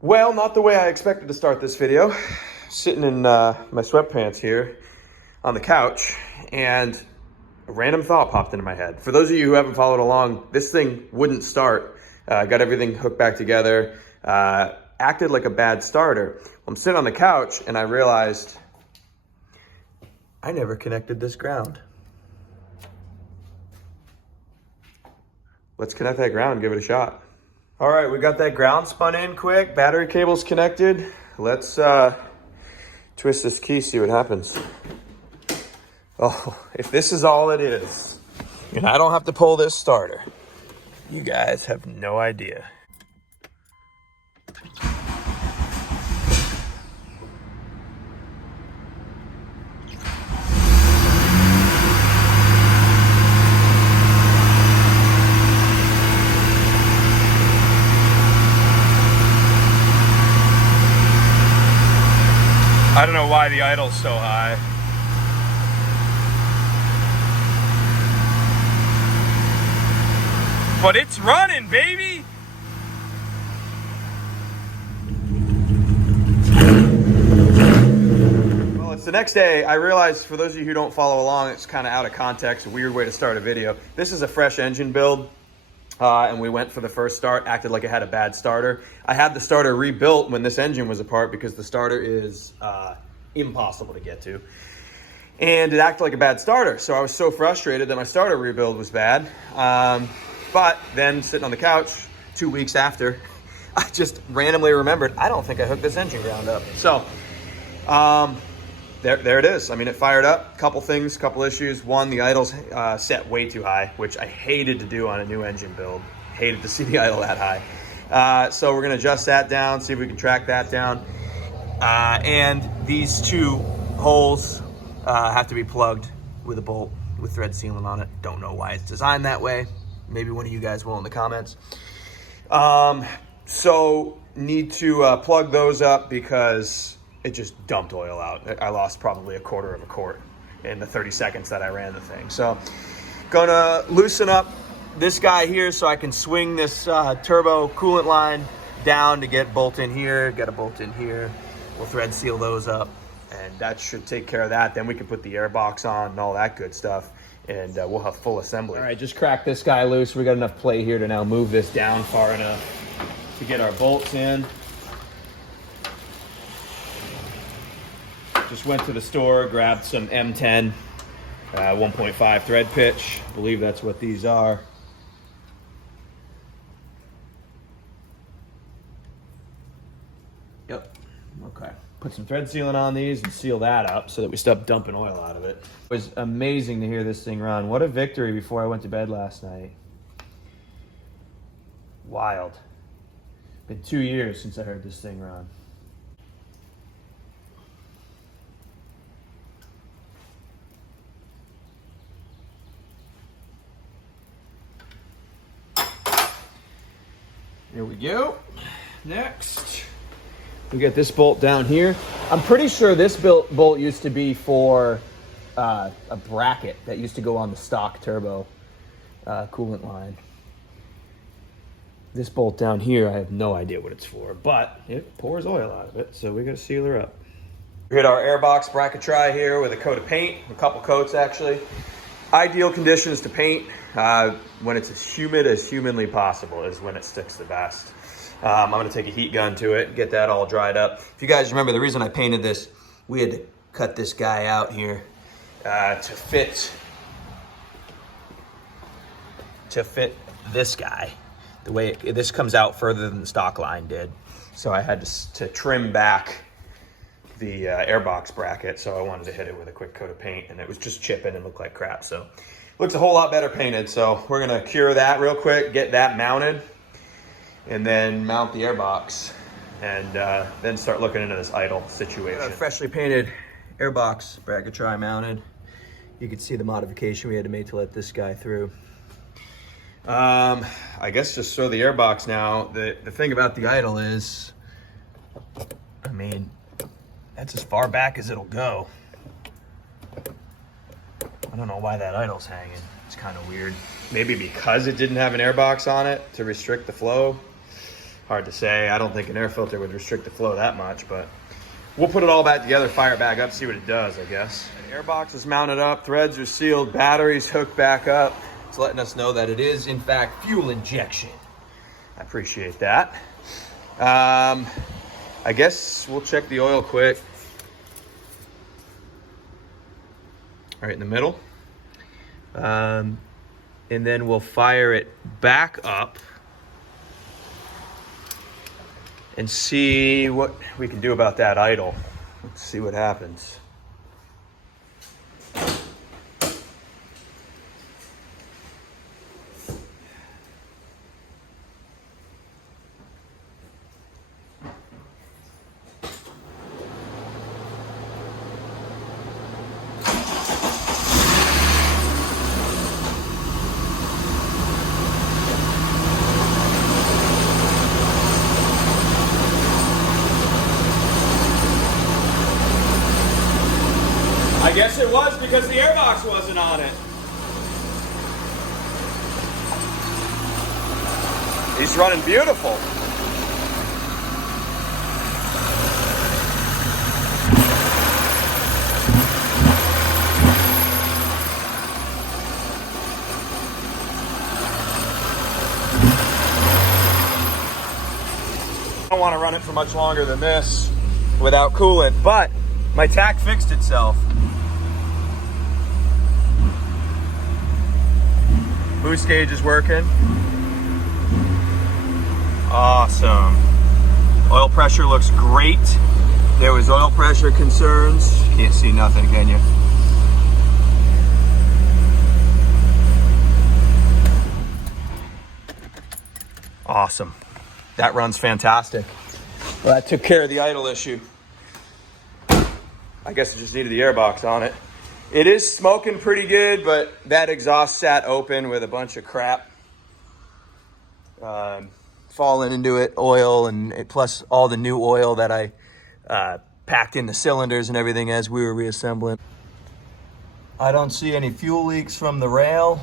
Well, not the way I expected to start this video. Sitting in my sweatpants here on the couch, and a random thought popped into my head. For those of you who haven't followed along, this thing wouldn't start. Got everything hooked back together, acted like a bad starter. I'm sitting on the couch and I realized I never connected this ground. Let's connect that ground and give it a shot. All right, we got that ground spun in quick. Battery cable's connected. Let's twist this key, see what happens. Oh, if this is all it is, and I don't have to pull this starter, you guys have no idea. I don't know why the idle's so high. But it's running, baby! Well, it's the next day. I realized, for those of you who don't follow along, it's kind of out of context, a weird way to start a video. This is a fresh engine build. And we went for the first start, acted like it had a bad starter. I had the starter rebuilt when this engine was apart because the starter is impossible to get to. And it acted like a bad starter. So I was so frustrated that my starter rebuild was bad. But then sitting on the couch 2 weeks after, I just randomly remembered, I don't think I hooked this engine ground up. So there it is. I mean, it fired up. Couple things, couple issues. One, the idle's set way too high, which I hated to do on a new engine build. Hated to see the idle that high. So we're gonna adjust that down, see if we can track that down. And these two holes have to be plugged with a bolt with thread sealant on it. Don't know why it's designed that way. Maybe one of you guys will in the comments. So need to plug those up because it just dumped oil out. I lost probably a quarter of a quart in the 30 seconds that I ran the thing. So gonna loosen up this guy here so I can swing this turbo coolant line down to get bolt in here, get a bolt in here. We'll thread seal those up and that should take care of that. Then we can put the airbox on and all that good stuff, and we'll have full assembly. All right, just crack this guy loose. We got enough play here to now move this down far enough to get our bolts in. Just went to the store, grabbed some M10 1.5 thread pitch. I believe that's what these are. Yep, okay. Put some thread sealant on these and seal that up so that we stop dumping oil out of it. It was amazing to hear this thing run. What a victory before I went to bed last night. Wild. Been 2 years since I heard this thing run. Here we go. Next, we get this bolt down here. I'm pretty sure this bolt used to be for a bracket that used to go on the stock turbo coolant line. This bolt down here, I have no idea what it's for, but it pours oil out of it, so we gotta seal her up. We hit our Airbox bracket try here with a coat of paint, a couple coats actually. Ideal conditions to paint when it's as humid as humanly possible is when it sticks the best. I'm gonna take a heat gun to it, get that all dried up. If you guys remember, the reason I painted this, we had to cut this guy out here to fit this guy. The way this comes out further than the stock line did. So I had to trim back the Airbox bracket, so I wanted to hit it with a quick coat of paint, and it was just chipping and looked like crap. So looks a whole lot better painted. So we're gonna cure that real quick, get that mounted, and then mount the Airbox, and then start looking into this idle situation. A freshly painted Airbox bracket try mounted. You can see the modification we had to make to let this guy through. I guess just throw the Airbox now. The thing about the idle is, I mean, that's as far back as it'll go. I don't know why that idle's hanging. It's kind of weird. Maybe because it didn't have an Airbox on it to restrict the flow. Hard to say. I don't think an air filter would restrict the flow that much, but we'll put it all back together, fire it back up, see what it does, I guess. The airbox is mounted up, threads are sealed, batteries hooked back up. It's letting us know that it is, in fact, fuel injection. I appreciate that. I guess we'll check the oil quick. Right in the middle. And then we'll fire it back up and see what we can do about that idle. Let's see what happens. I guess it was because the airbox wasn't on it. He's running beautiful. I don't want to run it for much longer than this without coolant, but my tack fixed itself. Boost gauge is working. Awesome. Oil pressure looks great. There was oil pressure concerns. Can't see nothing, can you? Awesome. That runs fantastic. Well, that took care of the idle issue. I guess it just needed the airbox on it. It is smoking pretty good, but that exhaust sat open with a bunch of crap falling into it, oil, and plus all the new oil that I packed in the cylinders and everything as we were reassembling. I don't see any fuel leaks from the rail.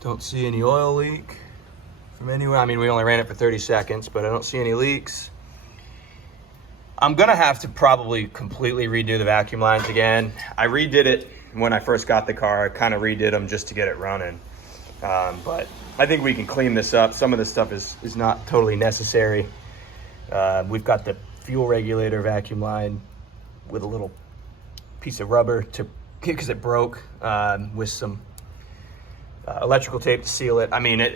Don't see any oil leak from anywhere. I mean, we only ran it for 30 seconds, but I don't see any leaks. I'm gonna have to probably completely redo the vacuum lines again. I redid it when I first got the car. I kind of redid them just to get it running. But I think we can clean this up. Some of this stuff is not totally necessary. We've got the fuel regulator vacuum line with a little piece of rubber to, because it broke, with some electrical tape to seal it. I mean,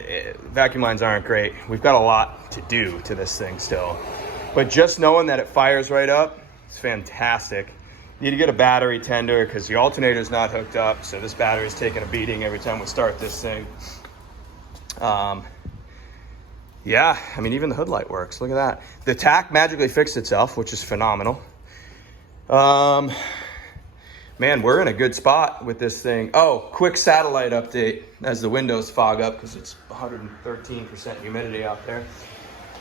vacuum lines aren't great. We've got a lot to do to this thing still. But just knowing that it fires right up, it's fantastic. You need to get a battery tender because the alternator is not hooked up, so this battery is taking a beating every time we start this thing. Yeah, I mean, even the hood light works. Look at that. The tack magically fixed itself, which is phenomenal. Man, we're in a good spot with this thing. Oh, quick satellite update as the windows fog up because it's 113% humidity out there.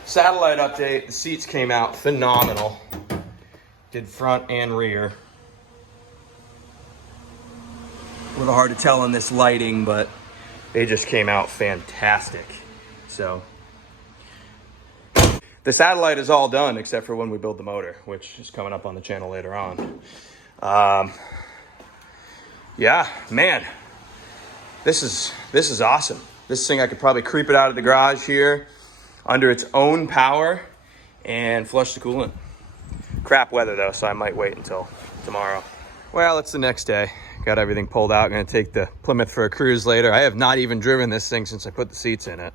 Satellite update, the seats came out phenomenal. Did front and rear. A little hard to tell in this lighting, but they just came out fantastic. So the satellite is all done except for when we build the motor, which is coming up on the channel later on. Yeah, man, this is awesome. This thing, I could probably creep it out of the garage here under its own power and flush the coolant. Crap weather though, so I might wait until tomorrow. Well, it's the next day. Got everything pulled out. Gonna take the Plymouth for a cruise later. I have not even driven this thing since I put the seats in it,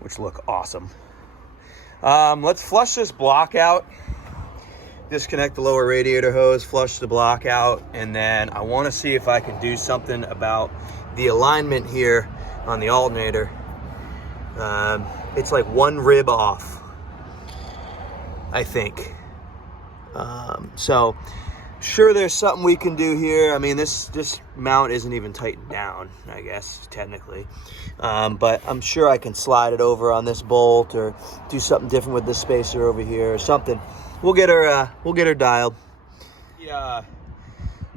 which look awesome. Let's flush this block out. Disconnect the lower radiator hose, flush the block out, and then I wanna see if I can do something about the alignment here on the alternator. It's like one rib off, I think. So sure, there's something we can do here. I mean, this mount isn't even tightened down, I guess, technically. But I'm sure I can slide it over on this bolt or do something different with this spacer over here or something. We'll get her dialed. The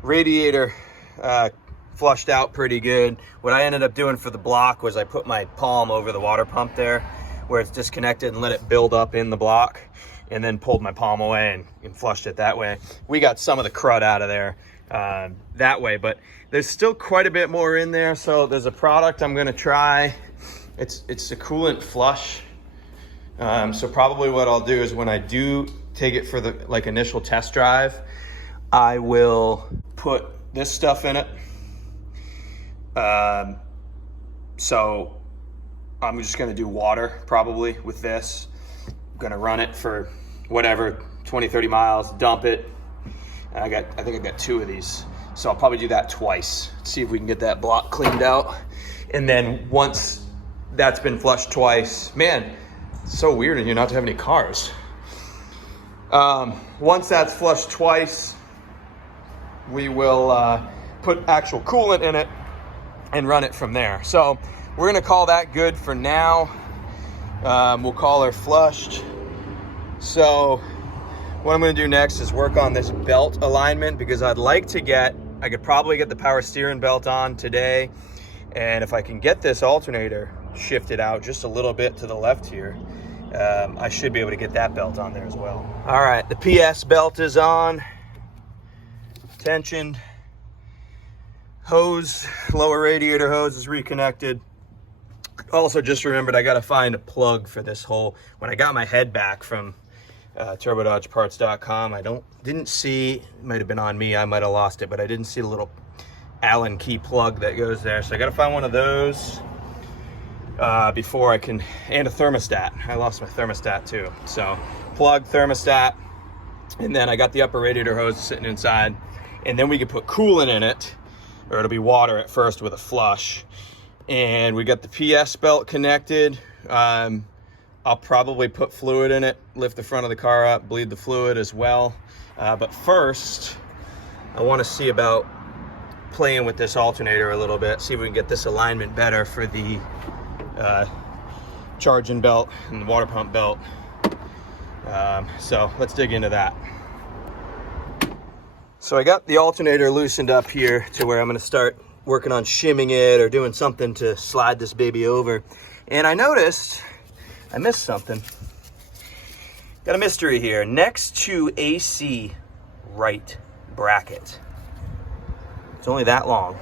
radiator flushed out pretty good. What I ended up doing for the block was I put my palm over the water pump there where it's disconnected and let it build up in the block, and then pulled my palm away and flushed it that way. We got some of the crud out of there that way, but there's still quite a bit more in there. So there's a product I'm gonna try. It's a coolant flush. So probably what I'll do is when I do take it for the initial test drive, I will put this stuff in it. So I'm just gonna do water probably with this. I'm gonna run it for whatever, 20, 30 miles, dump it. And I think I got 2 of these. So I'll probably do that twice. See if we can get that block cleaned out. And then once that's been flushed twice, man, it's so weird in here not to have any cars. Once that's flushed twice, we will put actual coolant in it and run it from there. So we're gonna call that good for now. We'll call her flushed. So what I'm gonna do next is work on this belt alignment, because I could probably get the power steering belt on today. And if I can get this alternator shifted out just a little bit to the left here, I should be able to get that belt on there as well. All right, the PS belt is on, tensioned. Hose, lower radiator hose is reconnected. Also just remembered I gotta find a plug for this hole. When I got my head back from turbododgeparts.com, didn't see, it might have been on me, I might have lost it, but I didn't see the little Allen key plug that goes there. So I gotta find one of those before I can, and a thermostat. I lost my thermostat too. So plug, thermostat, and then I got the upper radiator hose sitting inside, and then we can put coolant in it, or it'll be water at first with a flush. And we got the PS belt connected. I'll probably put fluid in it, lift the front of the car up, bleed the fluid as well. But first, I want to see about playing with this alternator a little bit, see if we can get this alignment better for the charging belt and the water pump belt. So let's dig into that. So I got the alternator loosened up here to where I'm going to start working on shimming it or doing something to slide this baby over. And I noticed I missed something. Got a mystery here. Next to AC right bracket. It's only that long.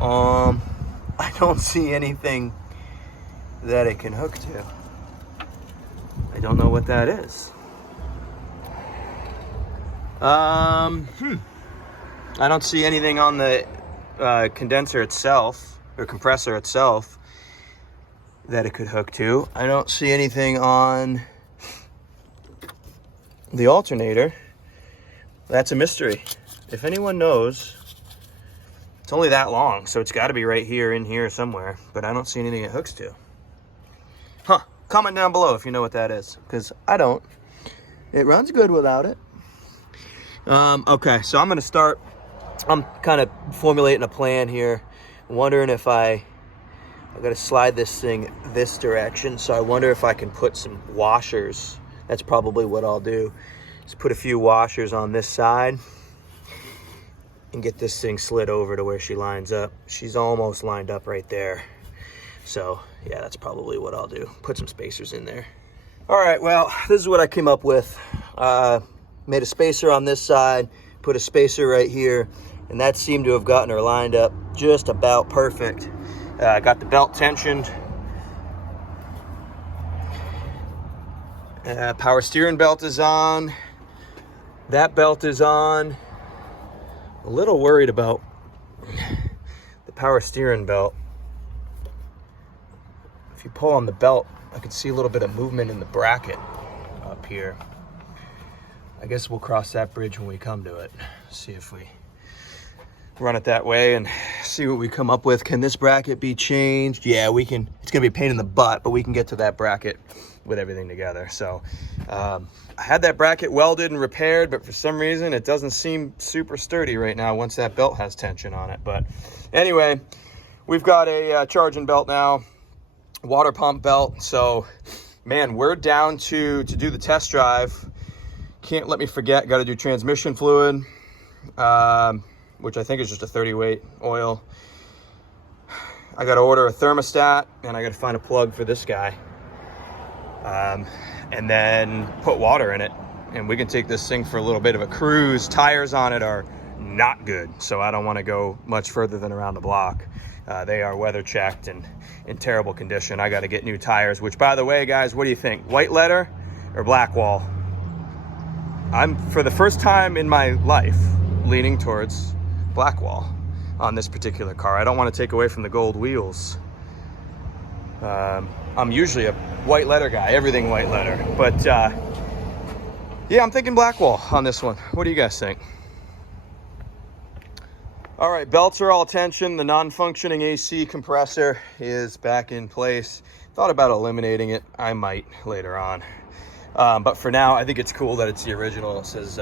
I don't see anything that it can hook to. I don't know what that is. I don't see anything on the condenser itself, or compressor itself, that it could hook to. I don't see anything on the alternator. That's a mystery. If anyone knows, it's only that long, so it's got to be right here in here somewhere, but I don't see anything it hooks to. Huh, comment down below if you know what that is, because I don't. It runs good without it. Okay, so I'm kind of formulating a plan here, wondering if I've got to slide this thing this direction, so I wonder if I can put some washers. That's probably what I'll do. Just put a few washers on this side and get this thing slid over to where she lines up. She's almost lined up right there. So yeah, that's probably what I'll do. Put some spacers in there. All right, well, this is what I came up with. Made a spacer on this side, put a spacer right here, and that seemed to have gotten her lined up just about perfect. Got the belt tensioned. Power steering belt is on. That belt is on. A little worried about the power steering belt. If you pull on the belt, I can see a little bit of movement in the bracket up here. I guess we'll cross that bridge when we come to it. See if we run it that way and see what we come up with. Can this bracket be changed? Yeah, we can. It's gonna be a pain in the butt, but we can get to that bracket with everything together. So I had that bracket welded and repaired, but for some reason it doesn't seem super sturdy right now once that belt has tension on it. But anyway, we've got a charging belt now, water pump belt. So man, we're down to do the test drive. Can't let me forget, got to do transmission fluid. which I think is just a 30 weight oil. I got to order a thermostat, and I got to find a plug for this guy. And then put water in it, and we can take this thing for a little bit of a cruise. Tires on it are not good, so I don't want to go much further than around the block. They are weather checked and in terrible condition. I got to get new tires, which, by the way, guys, what do you think? White letter or black wall? I'm, for the first time in my life, leaning towards black wall on this particular car. I don't want to take away from the gold wheels. I'm usually a white letter guy, everything white letter. But yeah, I'm thinking black wall on this one. What do you guys think? All right, belts are all tension. The non-functioning AC compressor is back in place. Thought about eliminating it. I might later on. But for now, I think it's cool that it's the original. It says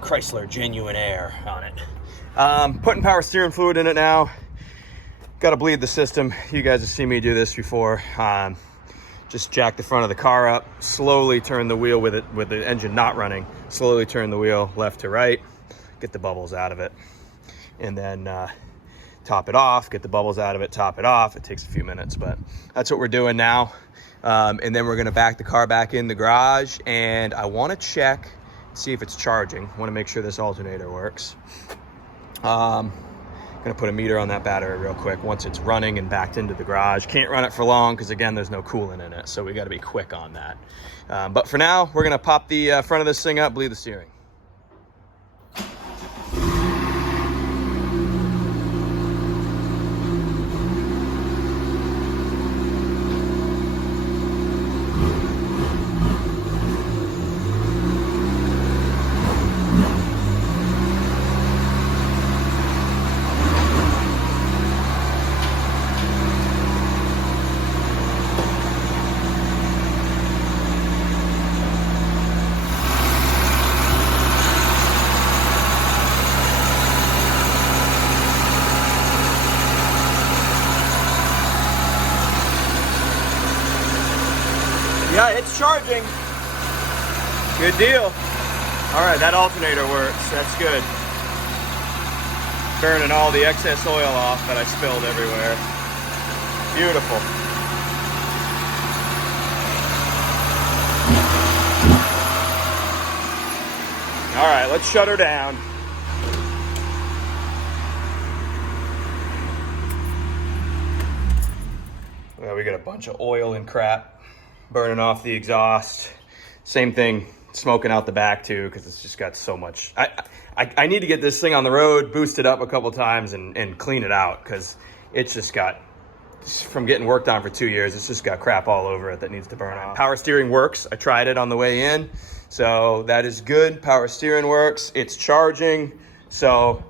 Chrysler Genuine Air on it. Putting power steering fluid in it now. Got to bleed the system. You guys have seen me do this before. Just jack the front of the car up, slowly turn the wheel with the engine not running, slowly turn the wheel left to right, get the bubbles out of it, and then top it off, get the bubbles out of it, top it off. It takes a few minutes, but that's what we're doing now. And then we're going to back the car back in the garage, and I want to check, see if it's charging. I want to make sure this alternator works. Gonna put a meter on that battery real quick once it's running and backed into the garage. Can't run it for long because, again, there's no coolant in it, so we got to be quick on that. But for now, we're gonna pop the front of this thing up, bleed the steering. Yeah, it's charging. Good deal. All right, that alternator works. That's good. Burning all the excess oil off that I spilled everywhere. Beautiful. All right, let's shut her down. Well, we got a bunch of oil and crap burning off the exhaust. Same thing, smoking out the back too, because it's just got so much. I need to get this thing on the road, boost it up a couple times, and clean it out, because it's just got, from getting worked on for 2 years, it's just got crap all over it that needs to burn off. Power steering works. I tried it on the way in, so that is good. Power steering works. It's charging. So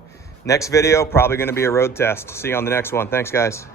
next video, probably going to be a road test. See you on the next one. Thanks, guys.